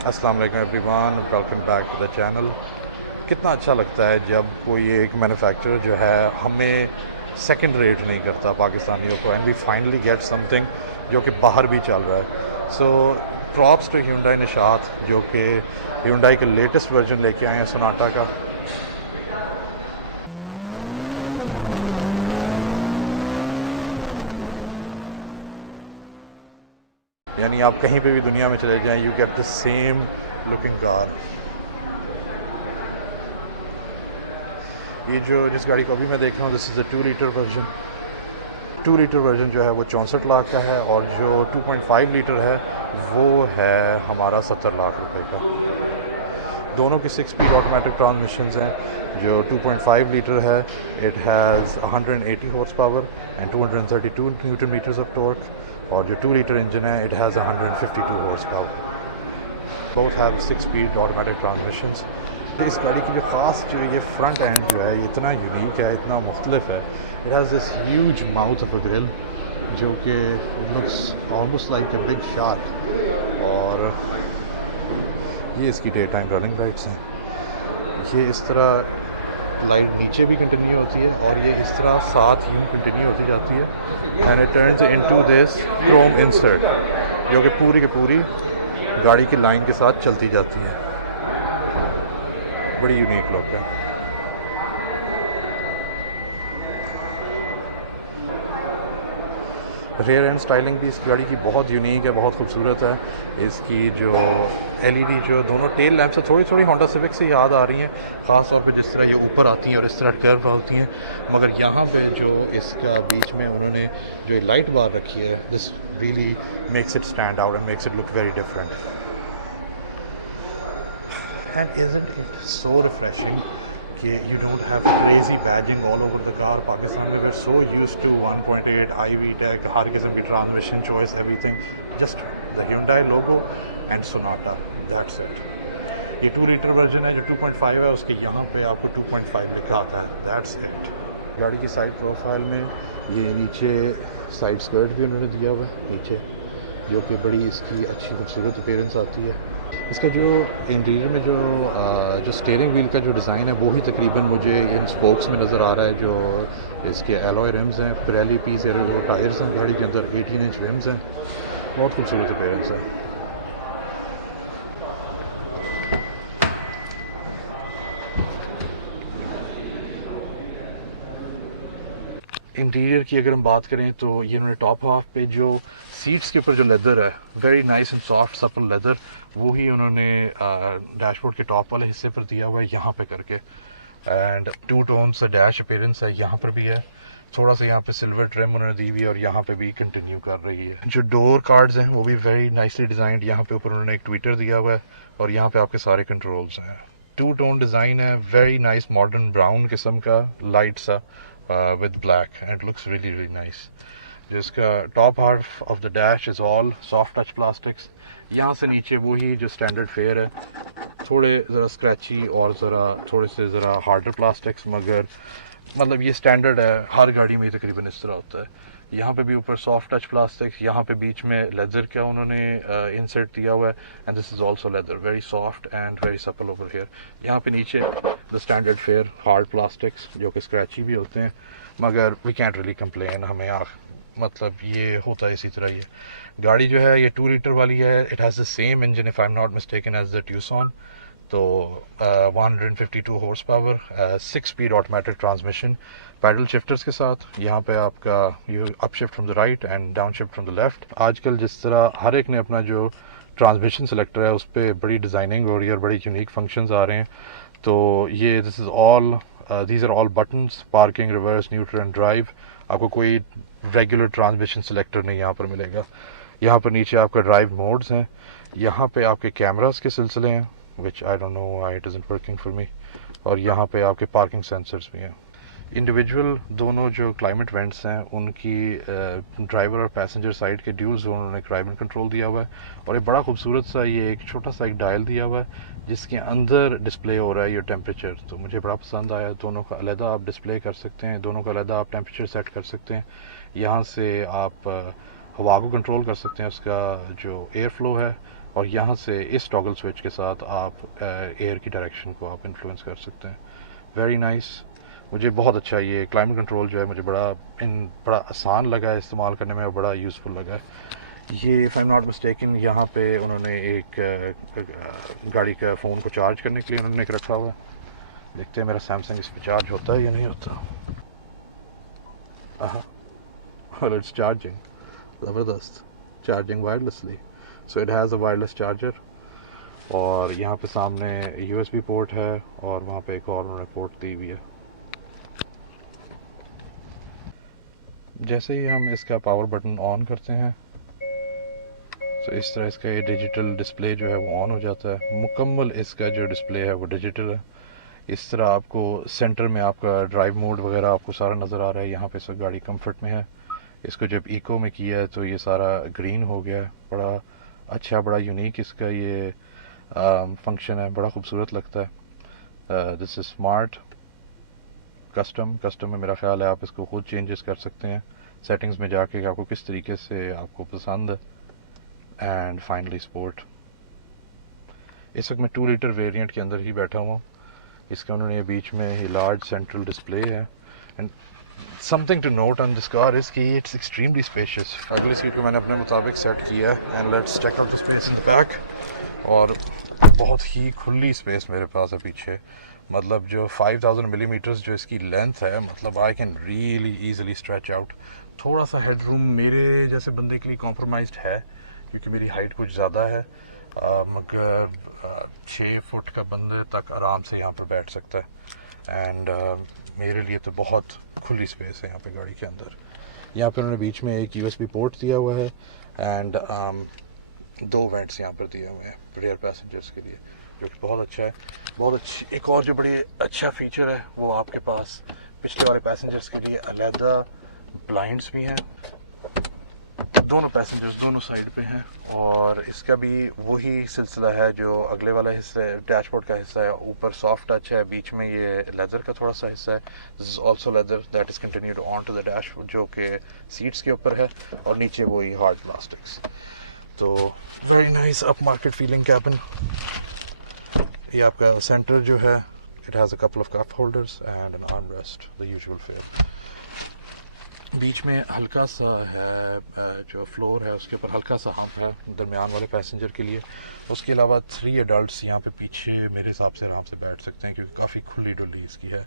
अस्सलाम वालेकुम everyone, welcome back to the channel. कितना अच्छा लगता है जब कोई एक मैन्युफैक्चरर जो है हमें सेकंड रेट नहीं करता पाकिस्तानियों को, and we finally get something जो कि बाहर भी चल रहा है। So props to Hyundai Nishat जो कि Hyundai के लेटेस्ट वर्जन लेके आए हैं सोनाटा का। यानी आप कहीं पे भी दुनिया में चले जाएं, you get the same looking car. ये जो जिस गाड़ी को अभी मैं देख रहा हूँ, this is a 2 litre version. 2 litre version जो है वो 64 लाख का है, और जो 2.5 लीटर है वो है हमारा 70 लाख रुपए का। दोनों की 6 स्पीड ऑटोमेटिक ट्रांसमिशंस हैं। जो 2.5 लीटर है, it has 180 horse power and 232 newton metres of torque, और जो 2 लीटर इंजन है, it has 152 horse power. Both have 6 speed automatic transmissions. इस गाड़ी की जो ख़ास जो ये फ्रंट एंड जो है, ये इतना यूनिक है, इतना मुख्तलिफ है। It has this huge mouth of a grill जो कि looks almost like a big shark. और ये इसकी डे टाइम रनिंग लाइट्स हैं। ये इस तरह लाइट नीचे भी कंटिन्यू होती है, और ये इस तरह साथ यूँ कंटिन्यू होती जाती है, and it turns into this Chrome insert जो कि पूरी की पूरी गाड़ी की लाइन के साथ चलती जाती है। बड़ी यूनिक लुक है। रेयर एंड स्टाइलिंग भी इस गाड़ी की बहुत यूनिक है, बहुत खूबसूरत है। इसकी जो एलईडी जो दोनों टेल लैंप से थोड़ी थोड़ी होंडा सिविक से याद आ रही हैं, ख़ास तौर पे जिस तरह ये ऊपर आती हैं और इस तरह कर्व होती हैं। मगर यहाँ पे जो इसका बीच में उन्होंने जो लाइट बार रखी है, this really makes it stand out and makes it look very different. And isn't it so refreshing कि you don't have crazy badging all over the car? Pakistan में we're so used to 1.8 iVTEC, हर किस्म की transmission choice, everything, just the Hyundai logo and Sonata, that's it। ये 2 litre version है, जो 2.5 है उसके यहाँ पे आपको 2.5 लिखा आता है, that's it। गाड़ी की साइड प्रोफाइल में ये नीचे साइड स्कर्ट भी उन्होंने दिया हुआ है नीचे, जो कि बड़ी इसकी अच्छी खूबसूरत अपीयरेंस आती है। इसका जो इंटीरियर में जो स्टीयरिंग व्हील का जो डिज़ाइन है, वो ही तकरीबन मुझे इन स्पोक्स में नज़र आ रहा है। जो इसके एलॉय रिम्स हैं, पिरेली P0 टायर्स हैं गाड़ी के अंदर, 18 इंच रिम्स हैं, बहुत खूबसूरत अपीयरेंस है। इंटीरियर की अगर हम बात करें तो ये उन्होंने टॉप हाफ पे जो सीट्स के ऊपर जो लेदर है, very nice and soft supple leather, वो ही उन्होंने डैशबोर्ड के टॉप वाले हिस्से पर दिया हुआ है यहाँ पे करके। एंड 2 टोन सा डैश अपीयरेंस है, यहाँ पर भी है। थोड़ा सा यहाँ पे सिल्वर ट्रिम उन्होंने दी हुई है, और यहाँ पे भी कंटिन्यू कर रही है। जो डोर कार्ड्स हैं वो भी वेरी नाइसली डिजाइंड, यहाँ पे ऊपर उन्होंने एक ट्विटर दिया हुआ है, और यहाँ पे आपके सारे कंट्रोल्स हैं। 2 टोन डिज़ाइन है, वेरी नाइस मॉडर्न ब्राउन किस्म का लाइट सा with black, and it looks really really nice। जिसका top half of the dash is all soft touch plastics. यहाँ से नीचे वही जो स्टैंडर्ड फेयर है, थोड़े ज़रा स्क्रैची और ज़रा थोड़े से ज़रा हार्डर प्लास्टिक्स, मगर मतलब ये स्टैंडर्ड है, हर गाड़ी में तकरीबन इस तरह होता है। यहाँ पे भी ऊपर सॉफ्ट टच प्लास्टिक्स, यहाँ पे बीच में लेदर का उन्होंने इंसर्ट दिया हुआ है, and this is also leather, very soft and very supple over here. यहाँ पे नीचे the standard fare hard plastics जो कि स्क्रैची भी होते हैं, मगर वी कैंट रियली कंप्लेन, हमें मतलब ये होता है इसी तरह। ये गाड़ी जो है ये 2 लीटर वाली है, it has the same engine if I am not mistaken as the Tucson. तो 152 horse power, 6 speed automatic transmission, paddle shifters के साथ। यहाँ पे आपका you up shift from the right and down shift from the left. आजकल जिस तरह हर एक ने अपना जो ट्रांसमिशन सेलेक्टर है उस पर बड़ी डिज़ाइनिंग हो रही है और बड़ी यूनिक फंक्शंस आ रहे हैं। तो ये this is all these are all buttons, parking, reverse, neutral and drive. आपको कोई रेगुलर ट्रांसमिशन सेलेक्टर नहीं यहाँ पर मिलेगा। यहाँ पर नीचे आपका ड्राइव मोड्स हैं, यहाँ पे आपके कैमरास के सिलसिले हैं, which I don't know why it isn't working for me, और यहाँ पे आपके पार्किंग सेंसर्स भी हैं। इंडिविजुअल दोनों जो क्लाइमेट वेंट्स हैं उनकी ड्राइवर और पैसेंजर साइड के ड्यूल जोन उन्होंने क्लाइमेट कंट्रोल दिया हुआ है, और एक बड़ा खूबसूरत सा ये एक छोटा सा एक डायल दिया हुआ है जिसके अंदर डिस्प्ले हो रहा है ये टेम्परेचर। तो मुझे बड़ा पसंद आया, दोनों का अलहदा आप डिस्प्ले कर सकते हैं, दोनों का अलहदा आप टेम्परेचर सेट कर सकते हैं। यहाँ से आप हवा को कंट्रोल कर सकते हैं, उसका जो एयर फ्लो है और यहाँ से इस टॉगल स्विच के साथ आप एयर की डायरेक्शन को आप इन्फ्लुएंस कर सकते हैं। Very nice. मुझे बहुत अच्छा ये क्लाइमेट कंट्रोल जो है मुझे बड़ा आसान लगा है इस्तेमाल करने में और बड़ा यूज़फुल लगा है। ये if I am not mistaken यहाँ पे उन्होंने एक गाड़ी का फ़ोन को चार्ज करने के लिए उन्होंने एक रखा हुआ है। देखते हैं मेरा सैमसंग इस पर चार्ज होता है या नहीं होता। well it's charging, ज़बरदस्त, charging wirelessly, so it has a wireless charger. और यहाँ पे सामने USB पोर्ट है और वहाँ पे एक और उन्होंने पोर्ट दी हुई है। जैसे ही हम इसका पावर बटन ऑन करते हैं तो इस तरह इसका ये डिजिटल डिस्प्ले जो है वो ऑन हो जाता है। मुकम्मल इसका जो डिस्प्ले है वो डिजिटल है। इस तरह आपको सेंटर में आपका ड्राइव मोड वगैरह आपको सारा नज़र आ रहा है। यहाँ पे इस गाड़ी कंफर्ट में है। इसको जब इको में किया है तो ये सारा ग्रीन हो गया है। बड़ा अच्छा, बड़ा यूनिक इसका ये फंक्शन है, बड़ा खूबसूरत लगता है। दिस इज़ स्मार्ट कस्टम में मेरा ख्याल है आप इसको खुद चेंजेस कर सकते हैं सेटिंग्स में जाके आपको किस तरीके से आपको पसंद है। And finally sport. इस वक्त मैं 2 लीटर वेरिएंट के अंदर ही बैठा हुआ हूँ। इसका उन्होंने बीच में ही लार्ज सेंट्रल डिस्प्ले है। And something to note on this car is कि इट्स एक्सट्रीमली स्पेशियस। अगली सीट को मैंने अपने मुताबिक सेट किया है। And let's check out the space in the back. और बहुत ही खुली स्पेस मेरे पास है पीछे। मतलब जो 5000 मिलीमीटर्स जो इसकी लेंथ है, मतलब I can really easily stretch out. थोड़ा सा हेड रूम मेरे जैसे बंदे के लिए कॉम्प्रोमाइज्ड है क्योंकि मेरी हाइट कुछ ज़्यादा है, मगर 6 फुट का बंदे तक आराम से यहाँ पर बैठ सकता है। एंड मेरे लिए तो बहुत खुली स्पेस है यहाँ पे गाड़ी के अंदर। यहाँ पे उन्होंने बीच में एक USB पोर्ट दिया हुआ है। एंड 2 वेंट्स यहाँ पर दिए हुए हैं रेयर पैसेंजर्स के लिए, जो कि बहुत अच्छा है। बहुत अच्छी एक और जो बड़ी अच्छा फीचर है वो आपके पास पिछले वाले पैसेंजर्स के लिए अलहदा ब्लाइंड्स भी हैं। दोनों पैसेंजर्स दोनों साइड पे हैं। और इसका भी वही सिलसिला है जो अगले वाला हिस्सा है, डैशबोर्ड का हिस्सा है। ऊपर सॉफ्ट टच है, बीच में ये लेदर का थोड़ा सा हिस्सा है। This is also leather that is continued on to the dashboard, जो कि सीट्स के ऊपर है। और नीचे वही हार्ड प्लास्टिक्स। तो very nice up market feeling cabin. ये आपका सेंटर जो है, it has a couple of cup holders and an arm rest, the usual fare. बीच में हल्का सा है जो फ्लोर है उसके ऊपर हल्का सा हम्प है दरमियान वाले पैसेंजर के लिए। उसके अलावा 3 एडल्ट्स यहाँ पे पीछे मेरे हिसाब से आराम से बैठ सकते हैं क्योंकि काफ़ी खुली डुली इसकी है।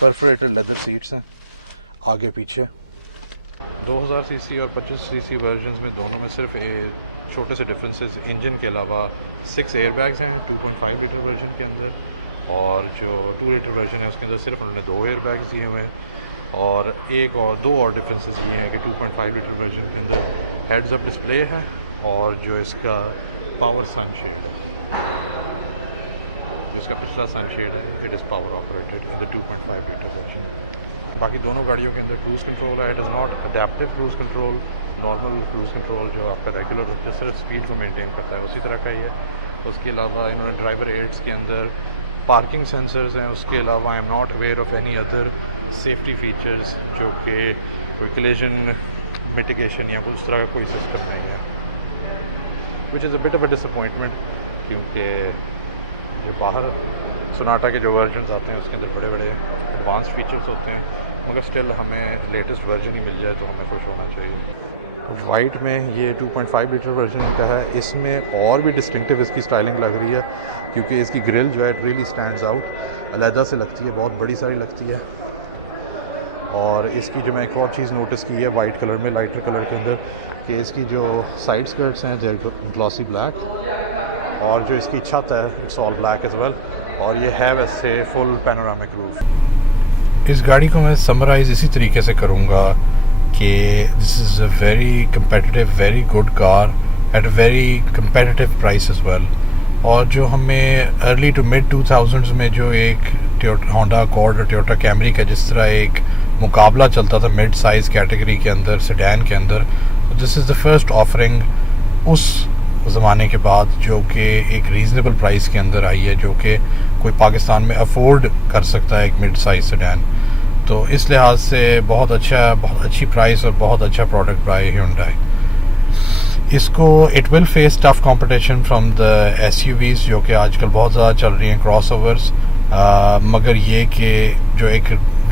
परफोरेटेड लेदर सीट्स हैं आगे पीछे। 2000 सीसी और 25 सीसी वर्जन में दोनों में सिर्फ छोटे से डिफरेंसेस इंजन के अलावा 6 एयरबैग्स हैं 2.5 लीटर वर्जन के अंदर। और जो 2 लीटर वर्जन है उसके अंदर सिर्फ उन्होंने 2 एयरबैग्स दिए हुए हैं। और 2 और डिफरेंसेस ये हैं कि 2.5 लीटर वर्जन के अंदर हेड्स अप डिस्प्ले है और जो इसका पावर सनशेड है, जो इसका पिछला सनशेड है, it is power operated in the 2.5 litre version. बाकी दोनों गाड़ियों के अंदर क्रूज़ कंट्रोल है। It is not adaptive cruise control, normal cruise control जो आपका रेगुलर होता है सिर्फ स्पीड को मेंटेन करता है, उसी तरह का ही है। उसके अलावा इन्होंने ड्राइवर एड्स के अंदर पार्किंग सेंसर्स हैं। उसके अलावा आई am not aware of any other safety features जो कि कोई कलिजन मिटिगेशन या उस तरह का कोई सिस्टम नहीं है, which is a bit of a disappointment. क्योंकि जो बाहर सोनाटा के जो वर्जन आते हैं उसके अंदर बड़े बड़े एडवांस फीचर्स होते हैं, मगर स्टिल हमें लेटेस्ट वर्जन ही मिल जाए तो हमें खुश होना चाहिए। वाइट में ये 2.5 लीटर वर्जन का है। इसमें और भी डिस्टिंक्टिव इसकी स्टाइलिंग लग रही है क्योंकि इसकी ग्रिल जो है इट रियली स्टैंड्स आउट, अलहदा से लगती है, बहुत बड़ी सारी लगती है। और इसकी जो मैं एक और चीज़ नोटिस की है वाइट कलर में, लाइटर कलर के अंदर, कि इसकी जो साइड स्कर्ट्स हैं देयर ग्लॉसी ब्लैक, और जो इसकी छत है it's all black as well. और ये है वैसे फुल पैनोरामिक रूफ। इस गाड़ी को मैं समराइज़ इसी तरीके से करूँगा कि this is a very competitive, very good car at a very competitive price as well. और जो हमें अर्ली टू मिड 2000s में जो एक होंडा अकॉर्ड और टोयोटा कैमरी का जिस तरह एक मुकाबला चलता था मिड साइज़ कैटेगरी के अंदर, सेडान के अंदर, this is the first offering उस ज़माने के बाद जो कि एक रीज़नेबल प्राइस के अंदर आई है, जो कि कोई पाकिस्तान में अफोर्ड कर सकता है एक मिड साइज़ सेडान। तो इस लिहाज से बहुत अच्छी प्राइस और बहुत अच्छा प्रोडक्ट बाय Hyundai। इसको it will face tough competition from the SUVs जो कि आजकल बहुत ज़्यादा चल रही हैं क्रॉसओवर्स, मगर ये कि जो एक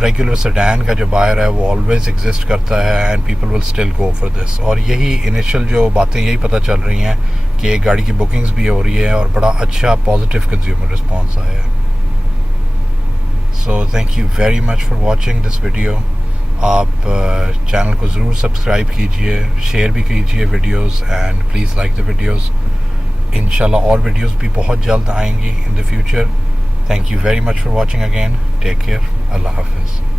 रेगुलर सेडान का जो बायर है वो ऑलवेज एग्जिस्ट करता है and people will still go for this. और यही इनिशियल जो बातें यही पता चल रही हैं कि एक गाड़ी की बुकिंग्स भी हो रही है और बड़ा अच्छा पॉजिटिव कंज्यूमर रिस्पॉन्स आया है। So thank you very much for watching this video. आप चैनल को ज़रूर सब्सक्राइब कीजिए, शेयर भी कीजिए videos and please like the videos. इंशाल्लाह और वीडियोस भी बहुत जल्द आएंगी in the future. Thank you very much for watching again. Take care. अल्लाह हाफिज़।